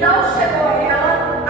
Então chegou ela,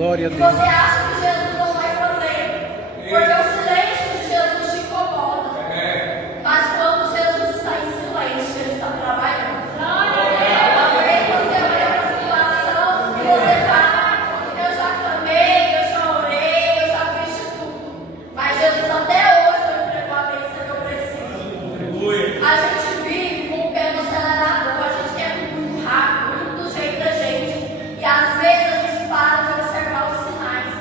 Glória a E Deus. você acha que Jesus não vai fazer, porque o silêncio de Jesus te incomoda. Mas quando Jesus está em silêncio, Ele está trabalhando. Talvez você olhe para a situação e você fala: eu já clamei, eu já orei, eu já fiz de tudo. Mas Jesus até hoje não entregou a bênção que eu preciso. A gente vive com o pé no acelerador, a gente quer tudo muito rápido, muito do jeito da gente. E às vezes a gente para de observar os sinais.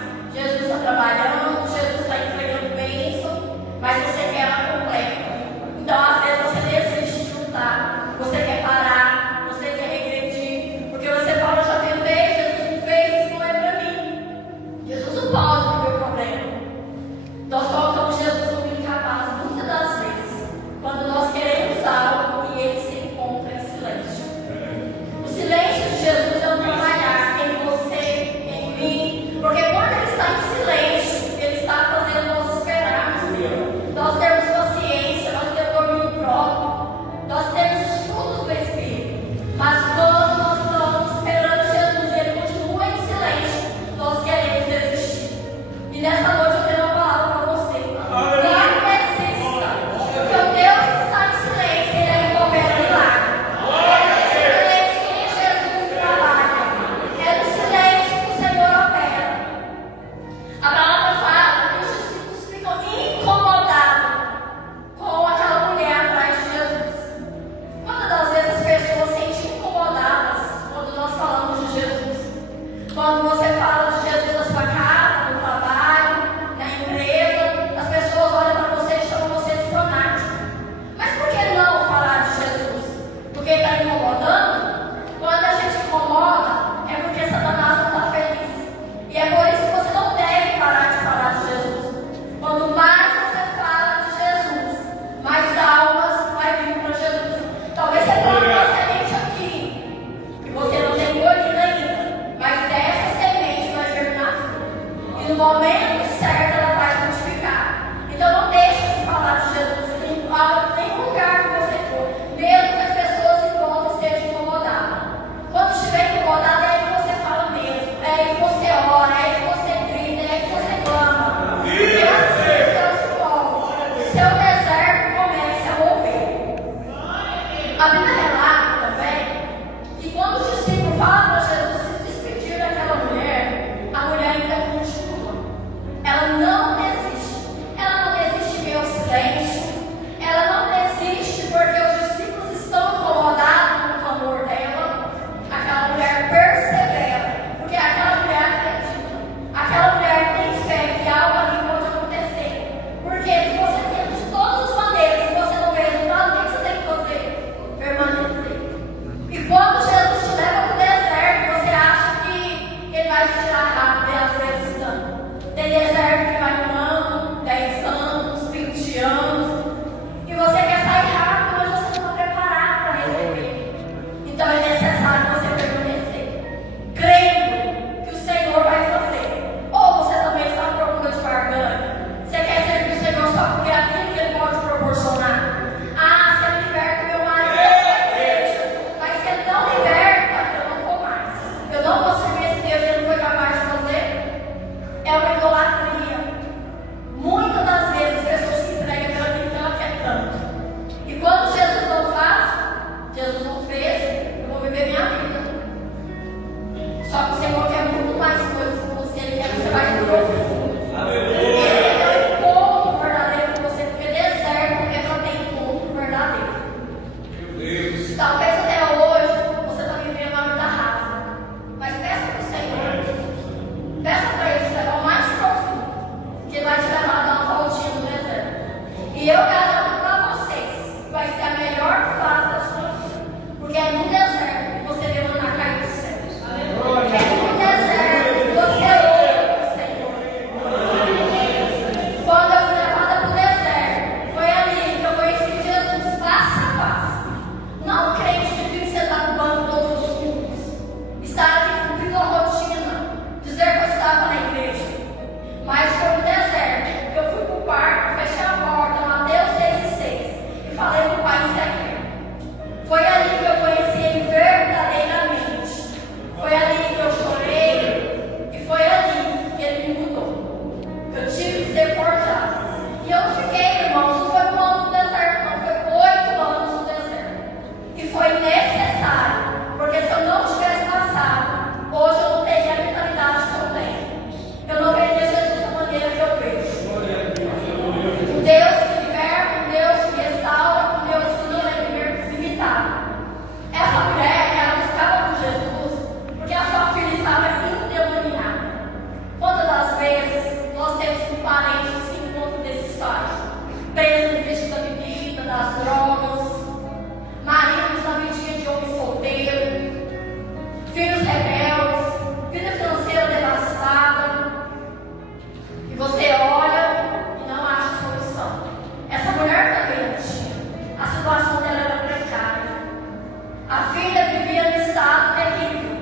A filha vivia no estado terrível,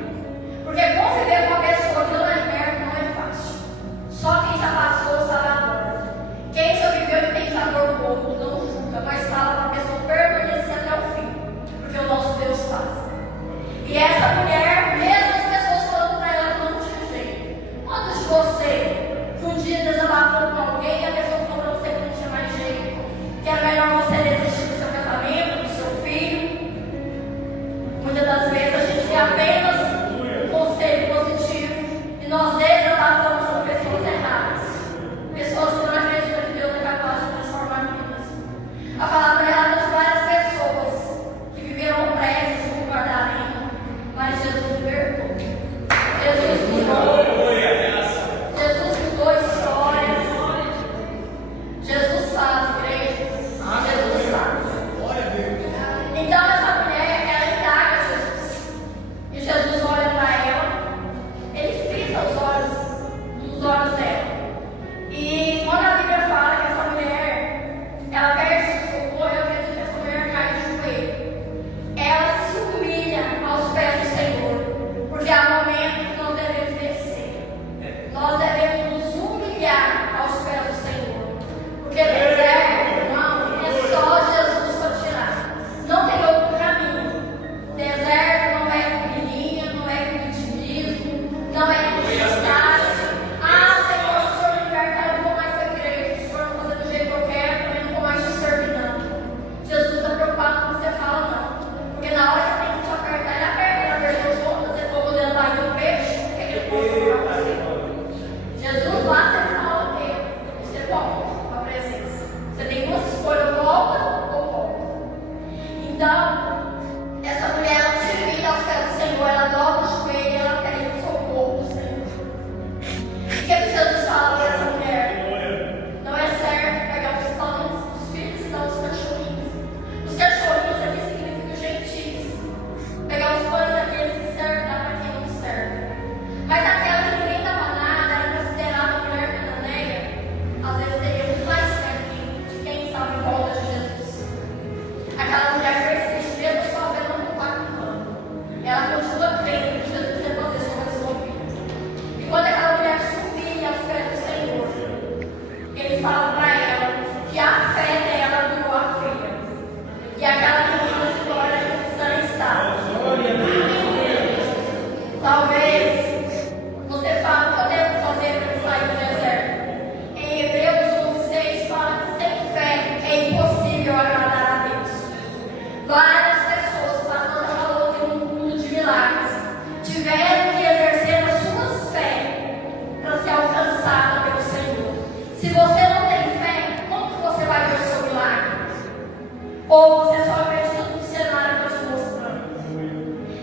porque conviver com uma pessoa que não é liberta não é fácil. Só quem já passou sabe a dor. Quem já viveu e tem a dor do outro não julga, mas fala para a pessoa permanecer até o fim, porque o nosso Deus faz. E essa mulher, mesmo as pessoas falando para ela que não tinha jeito. Quantos de você, que um dia desabafou com alguém e a pessoa falou para você que não tinha mais jeito, que era melhor você desistir do seu casamento, do seu filho? Muitas das vezes a gente tem apenas um conselho positivo e nós desabafamos com pessoas erradas, pessoas que não acreditam que Deus é capaz de transformar vidas. A palavra é de várias pessoas que viveram opressas com guarda-limpo, mas Jesus libertou. Jesus curou. Jesus mudou a história. Jesus faz, igreja. Jesus faz. Então essa mulher, ela indaga Jesus. E Jesus olha para ela. Ele fita os olhos dela. E quando a Bíblia fala que essa mulher, ela perde o socorro, eu acredito que essa mulher cai de joelho. Ela se humilha aos pés do Senhor, porque há momentos que nós devemos descer. Nós devemos nos humilhar aos pés do Senhor, porque deserto, irmãos, é só Jesus para tirar. Não tem outro caminho. Deserto não é com menina, não é com vitimismo, não é com chastidade. Ah, Senhor, se o Senhor me libertar, eu não vou mais para a igreja. Se o Senhor não fazer do jeito que eu quero, eu não vou mais te servir, não. Jesus não está preocupado com o que você fala, não. Porque na hora que tem que te apertar, ele aperta. Na verdade, você ficou dentro da barriga do peixe, o que ele pode falar para você? Jesus basta ele falar o quê? Você volta para a presença. Você tem duas escolhas, volta ou volta. Então, essa mulher, ela se vira aos pés do Senhor, ela dobra o joelho e ela pede o socorro do Senhor. O que Jesus fala para essa mulher? Não é certo pegar os pães dos filhos e dar os cachorrinhos. Os cachorrinhos aqui significam gentis. Pegar os pães daqueles que servem, dá para quem não serve. Mas aquela que ninguém dava nada, era considerada mulher cananeia, às vezes teria muito mais perto de quem estava em volta de Jesus. Aquela mulher persiste, mesmo só vendo um compactando. Ela continua crendo que Jesus ia fazer sobre a sua vida. E quando aquela mulher se humilha aos pés do Senhor, ele fala para ela que a fé dela durou a filha. E aquela menina se torna cristã e estável. Talvez você fale o que eu devo fazer para sair do deserto. Em Hebreus 11:6 fala que sem fé é impossível agradar a Deus. Várias pessoas passando a valor de um mundo de milagres tiveram que exercer as suas fé para ser alcançada pelo Senhor. Se você não tem fé, como que você vai ver o seu milagre? Ou você só acredita no cenário que eu estou mostrando?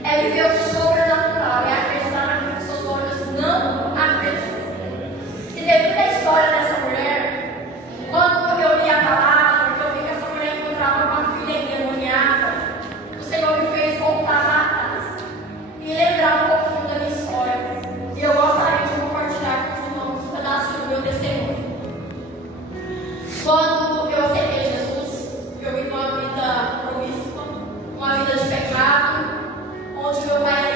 É viver o sobrenatural, é acreditar naquilo que seus olhos não acreditam. E devido à história dessa mulher, quando eu li a palavra, que eu vi que essa mulher encontrava uma filha endemoniada, o Senhor me fez voltar lá atrás e lembrar um pouquinho da minha história. E eu gostaria de compartilhar com os irmãos um pedaço do meu testemunho. Quando eu aceitei Jesus, eu vim uma vida promíscua, uma vida de pecado, onde meu pai era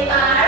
aproveitar